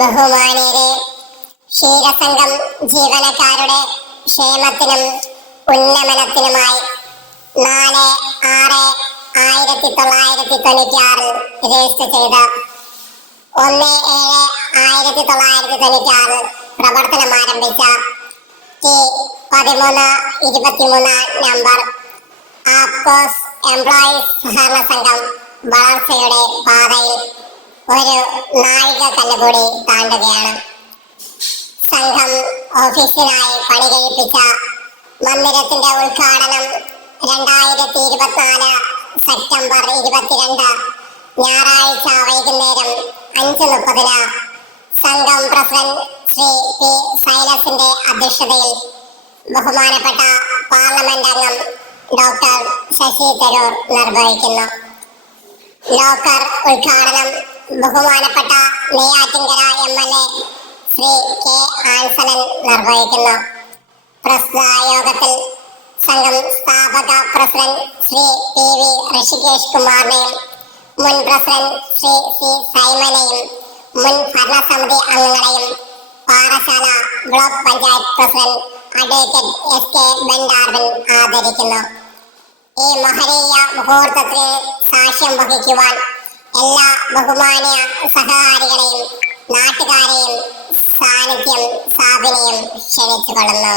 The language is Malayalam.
ബഹുമാന്യരെ, ക്ഷീരസംഘം ജീവനക്കാരുടെ ക്ഷേമത്തിനും ഉന്നമനത്തിനുമായി 4/6/1996 രജിസ്റ്റർ ചെയ്ത 1/7/1996 പ്രവർത്തനം ആരംഭിച്ച T1323 നമ്പർ ആപ്കോസ് എംപ്ലോയീസ് സഹകരണ സംഘം വളർച്ചയുടെ പാതയിൽ ഒരു നാഴികക്കല്ല് കൂടി താണ്ടുകയാണ്. സംഘം ഓഫീസിനായി പണി കഴിപ്പിച്ച മന്ദിരത്തിന്റെ ഉദ്ഘാടനം 2024 സെപ്റ്റംബർ 22 ഞായറാഴ്ച വൈകുന്നേരം 5:30 സംഘം പ്രസിഡന്റ് ശ്രീ പി സൈലസിന്റെ അധ്യക്ഷതയിൽ ബഹുമാനപ്പെട്ട പാർലമെന്റ് അംഗം ഡോക്ടർ ശശി തരൂർ നിർവഹിക്കുന്നു. ലോക്കർ ഉദ്ഘാടനം ബഹുമാനപ്പെട്ട നെയ്യാറ്റിൻകര MLA ശ്രീ കെ ആൻസലൻ നിർവഹിക്കുന്നു. പ്രസ്തുത യോഗത്തിൽ സംഘം സ്ഥാപക പ്രസിഡന്റ് ശ്രീ PV ഋഷികേഷ് കുമാറിനെയും മുൻ പ്രസിഡന്റ് ശ്രീ C സൈമനെയും മുൻ ഭരണസമിതി അംഗങ്ങളെയും Parassala block panchayat president advocate SK Bendarvin ആദരിക്കുന്നു. ഈ മഹനീയ മുഹൂർത്തത്തിന് സാക്ഷ്യം വഹിക്കുവാൻ എല്ലാ ബഹുമാന്യ സഹകാരികളെയും നാട്ടുകാരെയും സാന്നിധ്യം ക്ഷണിച്ചുകൊള്ളുന്നു.